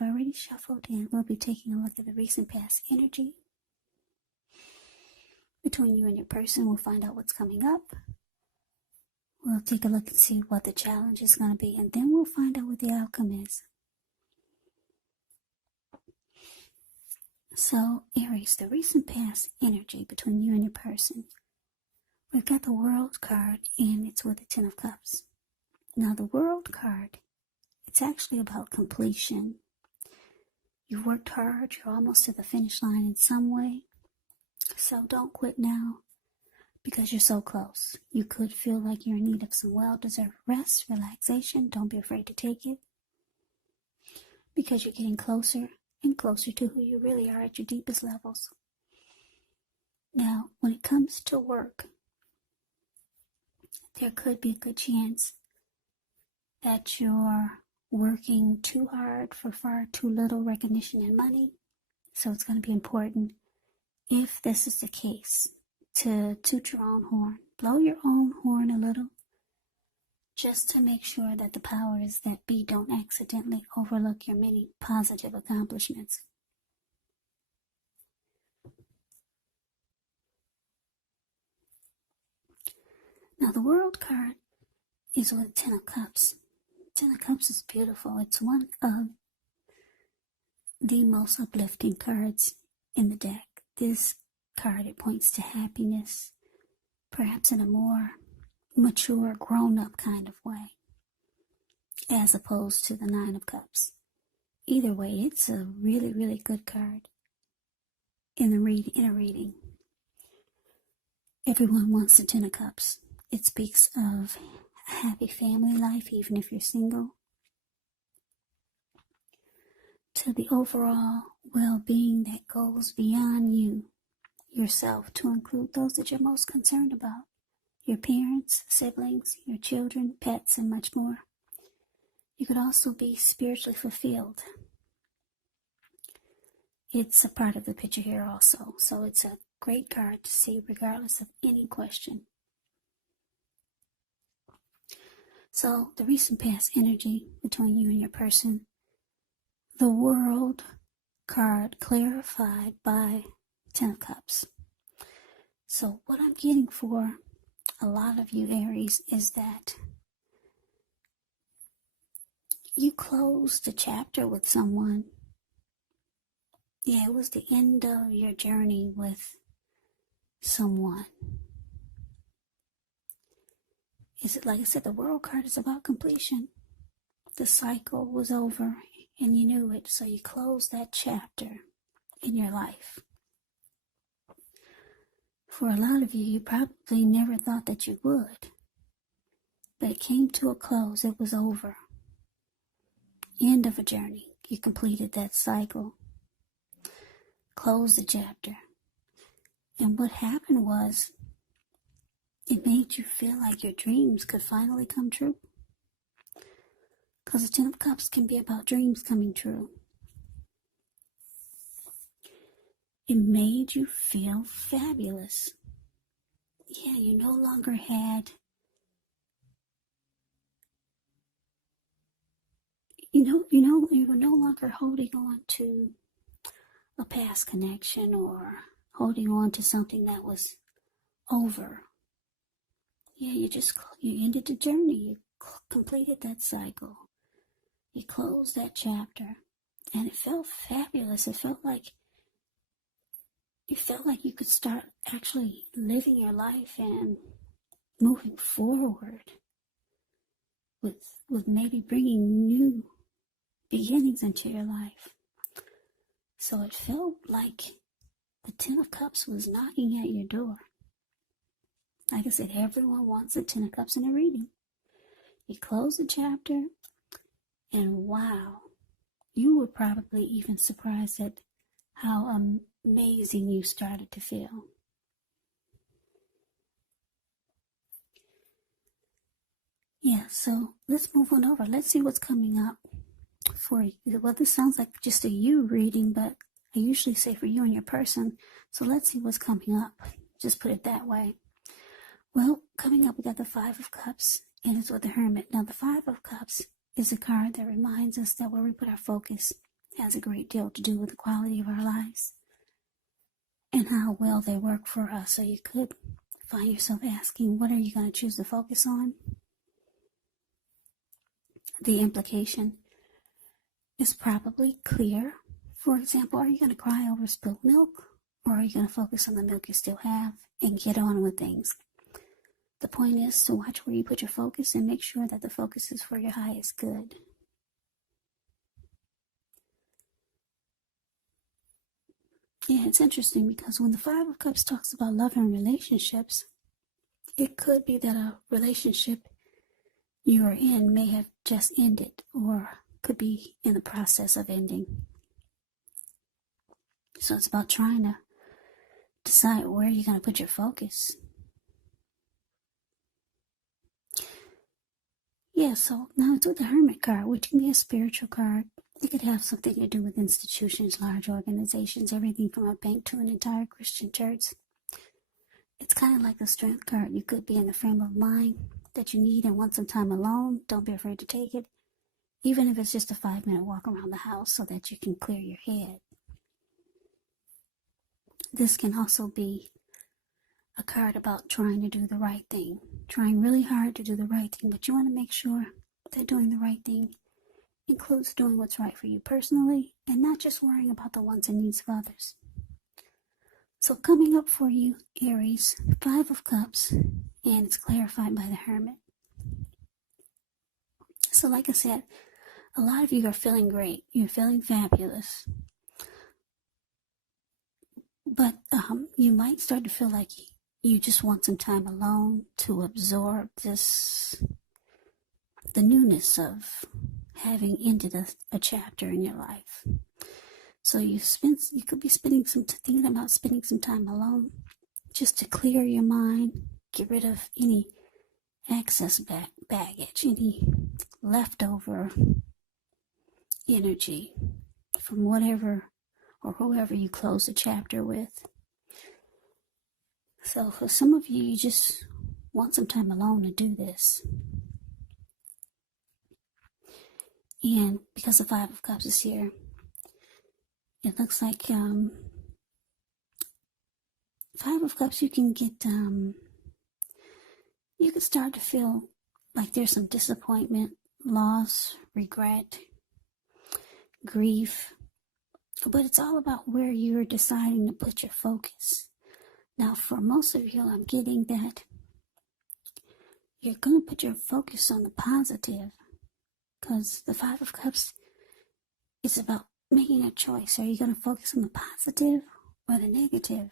I've already shuffled, and we'll be taking a look at the recent past energy between you and your person. We'll find out what's coming up. We'll take a look and see what the challenge is going to be, and then we'll find out what the outcome is. So, Aries, the recent past energy between you and your person. We've got the World card, and it's with the Ten of Cups. Now, the World card, it's actually about completion. You've worked hard, you're almost to the finish line in some way. So don't quit now, because you're so close. You could feel like you're in need of some well-deserved rest, relaxation. Don't be afraid to take it, because you're getting closer and closer to who you really are at your deepest levels. Now, when it comes to work, there could be a good chance that you're working too hard for far too little recognition and money. So it's going to be important, if this is the case, to toot your own horn. Blow your own horn a little, just to make sure that the powers that be don't accidentally overlook your many positive accomplishments. Now, the World card is with Ten of Cups. Ten of Cups is beautiful. It's one of the most uplifting cards in the deck. This card, it points to happiness, perhaps in a more mature, grown-up kind of way, as opposed to the Nine of Cups. Either way, it's a really, really good card in a reading. Everyone wants the Ten of Cups. It speaks of a happy family life, even if you're single, to the overall well-being that goes beyond you, yourself, to include those that you're most concerned about, your parents, siblings, your children, pets, and much more. You could also be spiritually fulfilled. It's a part of the picture here also, so it's a great card to see regardless of any question. So, the recent past energy between you and your person. The World card clarified by Ten of Cups. So, what I'm getting for a lot of you, Aries, is that you closed the chapter with someone. Yeah, it was the end of your journey with someone. Is it, like I said, the World card is about completion. The cycle was over and you knew it, so you closed that chapter in your life. For a lot of you, you probably never thought that you would, but it came to a close. It was over. End of a journey. You completed that cycle, closed the chapter. And what happened was, it made you feel like your dreams could finally come true. Because the Ten of Cups can be about dreams coming true. It made you feel fabulous. Yeah, you no longer had, you were no longer holding on to a past connection or holding on to something that was over. Yeah, you ended the journey. You completed that cycle. You closed that chapter. And it felt fabulous. It felt like you could start actually living your life and moving forward with maybe bringing new beginnings into your life. So it felt like the Ten of Cups was knocking at your door. Like I said, everyone wants the Ten of Cups in a reading. You close the chapter, and wow, you were probably even surprised at how amazing you started to feel. Yeah, so let's move on over. Let's see what's coming up for you. Well, this sounds like just a you reading, but I usually say for you and your person. So let's see what's coming up. Just put it that way. Well, coming up, we got the Five of Cups, and it's with the Hermit. Now, the Five of Cups is a card that reminds us that where we put our focus has a great deal to do with the quality of our lives and how well they work for us. So you could find yourself asking, what are you going to choose to focus on? The implication is probably clear. For example, are you going to cry over spilled milk, or are you going to focus on the milk you still have and get on with things? The point is to watch where you put your focus and make sure that the focus is for your highest good. Yeah, it's interesting because when the Five of Cups talks about love and relationships, it could be that a relationship you are in may have just ended or could be in the process of ending. So it's about trying to decide where you're going to put your focus. Yeah, so now it's with the Hermit card, which can be a spiritual card. It could have something to do with institutions, large organizations, everything from a bank to an entire Christian church. It's kind of like the Strength card. You could be in the frame of mind that you need and want some time alone. Don't be afraid to take it, even if it's just a 5-minute walk around the house so that you can clear your head. This can also be a card about trying to do the right thing, trying really hard to do the right thing, but you want to make sure that doing the right thing includes doing what's right for you personally and not just worrying about the wants and needs of others. So coming up for you, Aries, 5 of Cups, and it's clarified by the Hermit. So like I said, a lot of you are feeling great. You're feeling fabulous. But you might start to feel like you just want some time alone to absorb the newness of having ended a chapter in your life. So you could be thinking about spending some time alone just to clear your mind, get rid of any excess baggage, any leftover energy from whatever or whoever you close the chapter with. So for some of you, you just want some time alone to do this. And because the 5 of Cups is here, it looks like 5 of Cups, you can start to feel like there's some disappointment, loss, regret, grief. But it's all about where you're deciding to put your focus. Now, for most of you, I'm getting that you're going to put your focus on the positive, because the 5 of Cups is about making a choice. Are you going to focus on the positive or the negative?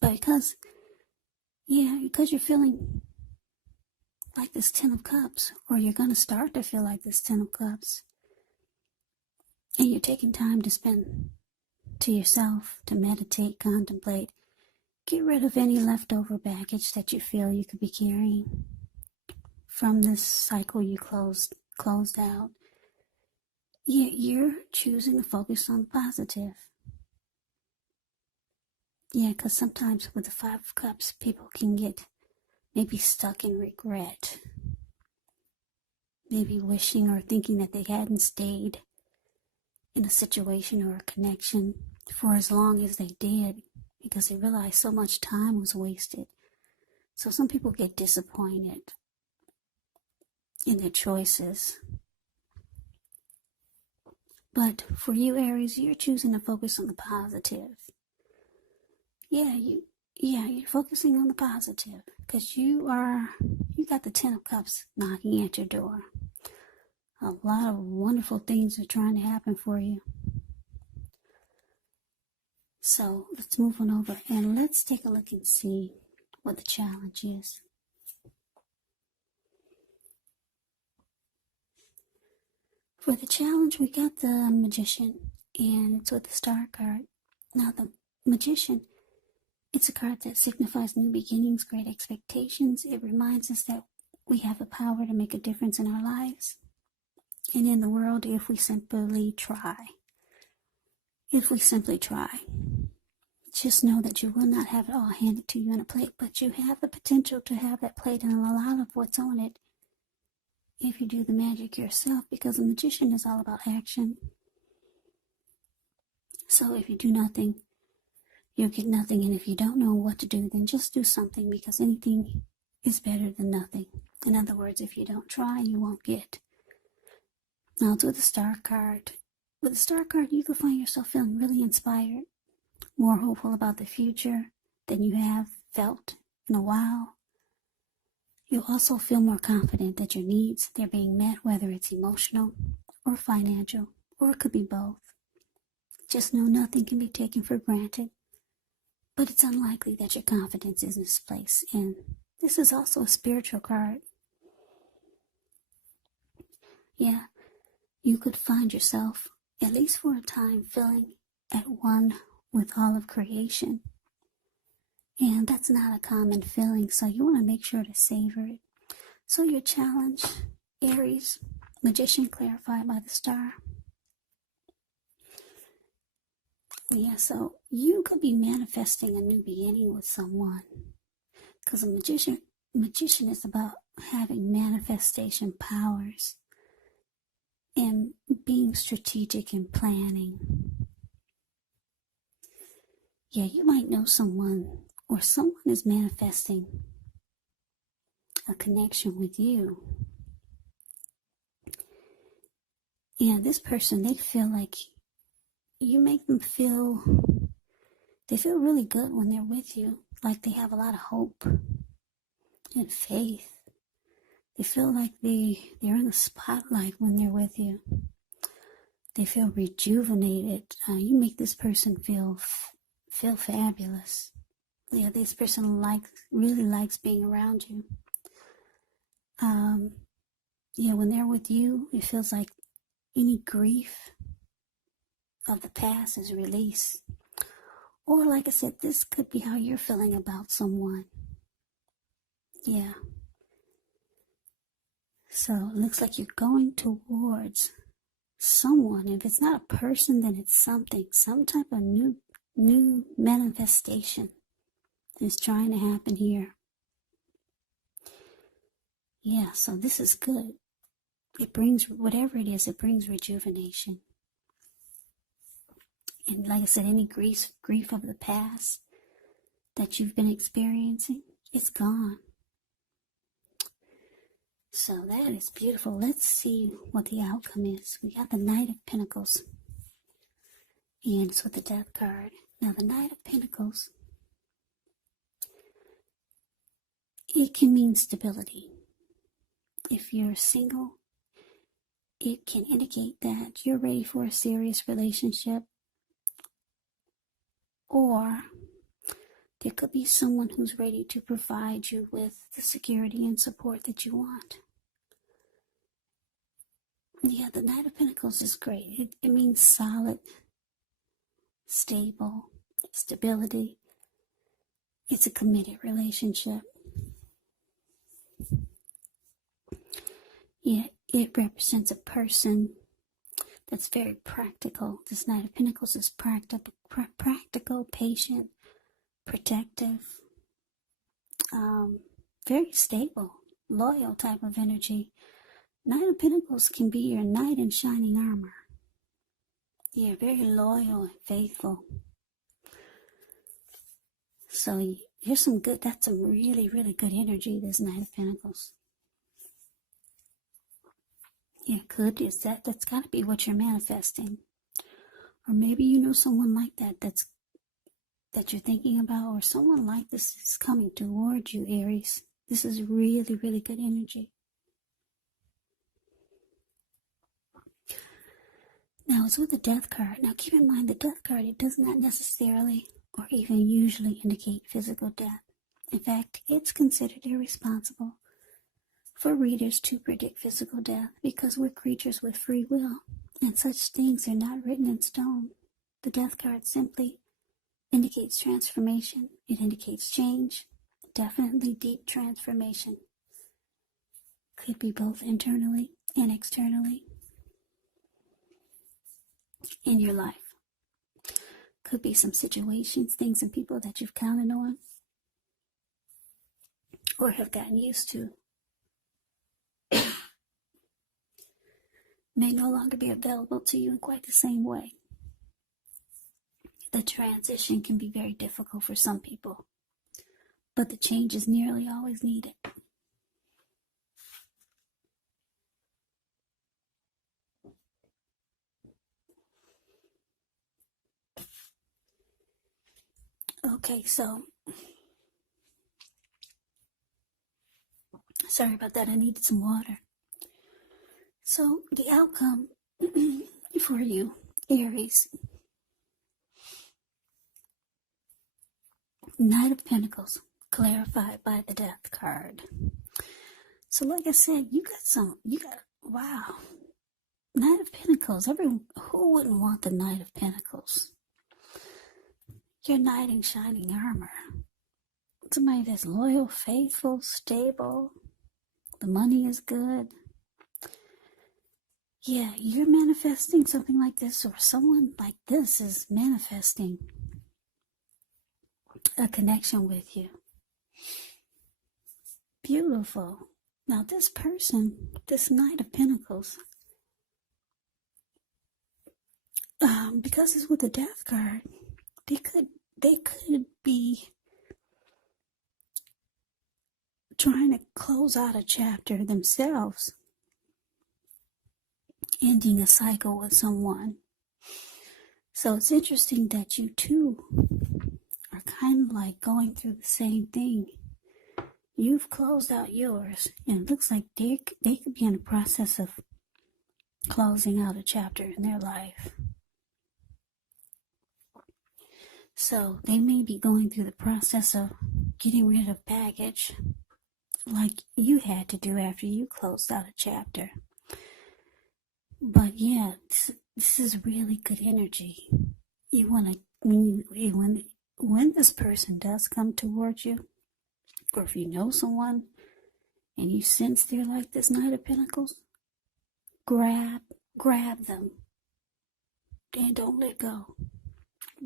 But because you're feeling like this 10 of Cups, or you're going to start to feel like this 10 of Cups, and you're taking time to spend to yourself, to meditate, contemplate, get rid of any leftover baggage that you feel you could be carrying from this cycle you closed out. You're choosing to focus on the positive. Yeah, because sometimes with the 5 of Cups, people can get maybe stuck in regret, maybe wishing or thinking that they hadn't stayed in a situation or a connection for as long as they did, because they realized so much time was wasted. So some people get disappointed in their choices. But for you, Aries, you're choosing to focus on the positive. You're focusing on the positive because you got the 10 of Cups knocking at your door. A lot of wonderful things are trying to happen for you. So let's move on over and let's take a look and see what the challenge is. For the challenge, we got the Magician, and it's with the Star card. Now, the Magician, it's a card that signifies new beginnings, great expectations. It reminds us that we have the power to make a difference in our lives and in the world if we simply try. If we simply try. Just know that you will not have it all handed to you on a plate, but you have the potential to have that plate, and a lot of what's on it if you do the magic yourself, because a magician is all about action. So if you do nothing, you'll get nothing. And if you don't know what to do, then just do something, because anything is better than nothing. In other words, if you don't try, you won't get. Now it's with the star card. With the star card, you can find yourself feeling really inspired, more hopeful about the future than you have felt in a while. You'll also feel more confident that your needs, they're being met, whether it's emotional or financial, or it could be both. Just know nothing can be taken for granted, but it's unlikely that your confidence is misplaced. And this is also a spiritual card. Yeah, you could find yourself, at least for a time, feeling at one with all of creation. And that's not a common feeling, so you want to make sure to savor it. So your challenge, Aries, magician clarified by the star. Yeah, so you could be manifesting a new beginning with someone, because a magician is about having manifestation powers and being strategic and planning. Yeah, you might know someone, or someone is manifesting a connection with you. And this person, they feel like you make them feel, they feel really good when they're with you. Like they have a lot of hope and faith. They feel like they're in the spotlight when they're with you. They feel rejuvenated. You make this person feel fabulous. Yeah, this person really likes being around you. Yeah, when they're with you, it feels like any grief of the past is released. Or like I said, this could be how you're feeling about someone. Yeah. So it looks like you're going towards someone. If it's not a person, then it's something. Some type of new manifestation is trying to happen here. Yeah, so this is good. It brings, whatever it is, it brings rejuvenation. And like I said, any grief of the past that you've been experiencing, it's gone. So that is beautiful. Let's see what the outcome is. We got the Knight of Pentacles. And it's with the Death card. Now the Knight of Pentacles, it can mean stability. If you're single, it can indicate that you're ready for a serious relationship. Or there could be someone who's ready to provide you with the security and support that you want. Yeah, the Knight of Pentacles is great. It means solid, stable, stability. It's a committed relationship. Yeah, it represents a person that's very practical. This Knight of Pentacles is practical, patient, protective, very stable, loyal type of energy. Knight of Pentacles can be your knight in shining armor. Yeah, very loyal and faithful. So here's some good, that's some really, really good energy, this Knight of Pentacles. Yeah, that's got to be what you're manifesting. Or maybe you know someone like that you're thinking about, or someone like this is coming towards you, Aries. This is really, really good energy. Now it's with the Death card. Now keep in mind, the Death card, it does not necessarily or even usually indicate physical death. In fact, it's considered irresponsible for readers to predict physical death, because we're creatures with free will, and such things are not written in stone. The Death card simply indicates transformation. It indicates change, definitely deep transformation. Could be both internally and externally in your life. Could be some situations, things and people that you've counted on or have gotten used to. may no longer be available to you in quite the same way. The transition can be very difficult for some people, but the change is nearly always needed. Okay, so sorry about that. I needed some water. So the outcome for you, Aries, Knight of Pentacles, clarified by the Death card. So like I said, wow. Knight of Pentacles. Who wouldn't want the Knight of Pentacles? You're knight in shining armor. Somebody that's loyal, faithful, stable. The money is good. Yeah, you're manifesting something like this, or someone like this is manifesting a connection with you. Beautiful. Now this person, this Knight of Pentacles, because it's with the Death card, they could be trying to close out a chapter themselves, ending a cycle with someone. So it's interesting that you two are kind of like going through the same thing. You've closed out yours, and it looks like they could be in the process of closing out a chapter in their life. So they may be going through the process of getting rid of baggage like you had to do after you closed out a chapter. But yeah, this is really good energy. You want to, when this person does come towards you, or if you know someone and you sense they're like this Knight of Pentacles, grab them and don't let go.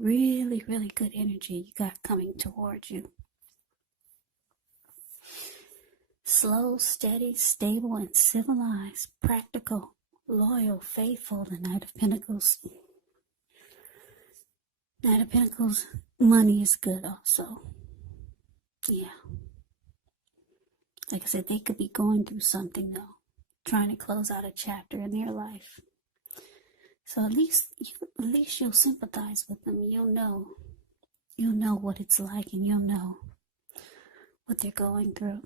Really, really good energy you got coming towards you. Slow, steady, stable, and civilized, practical, loyal, faithful, the Knight of Pentacles. Knight of Pentacles, money is good also. Yeah. Like I said, they could be going through something though, trying to close out a chapter in their life. So at least you'll sympathize with them. You'll know what it's like, and you'll know what they're going through.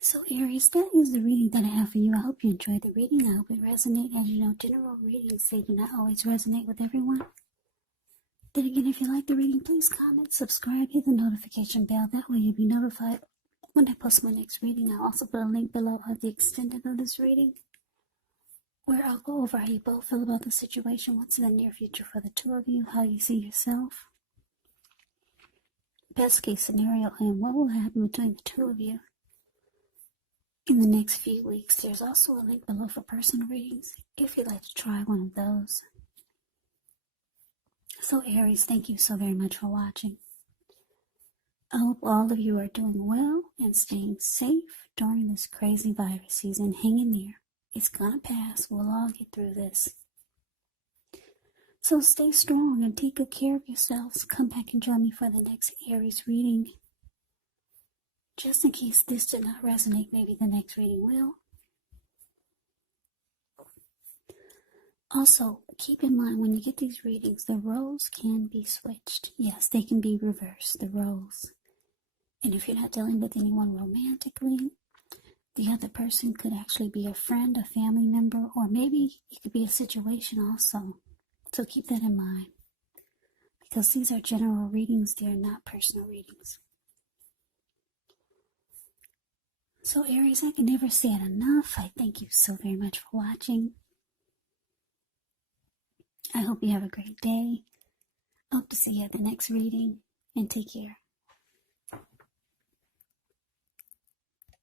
So Aries, that is the reading that I have for you. I hope you enjoyed the reading. I hope it resonated. As you know, general readings, they do not always resonate with everyone. Then again, if you like the reading, please comment, subscribe, hit the notification bell. That way you'll be notified when I post my next reading. I'll also put a link below of the extended of this reading, where I'll go over how you both feel about the situation, what's in the near future for the two of you, how you see yourself, best case scenario, and what will happen between the two of you in the next few weeks. There's also a link below for personal readings if you'd like to try one of those. So Aries, thank you so very much for watching. I hope all of you are doing well and staying safe during this crazy virus season. Hang in there. It's gonna pass. We'll all get through this. So stay strong and take good care of yourselves. Come back and join me for the next Aries reading. Just in case this did not resonate, maybe the next reading will. Also, keep in mind when you get these readings, the roles can be switched. Yes, they can be reversed, the roles. And if you're not dealing with anyone romantically, the other person could actually be a friend, a family member, or maybe it could be a situation also. So keep that in mind. Because these are general readings, they are not personal readings. So Aries, I can never say it enough. I thank you so very much for watching. I hope you have a great day. I hope to see you at the next reading, and take care.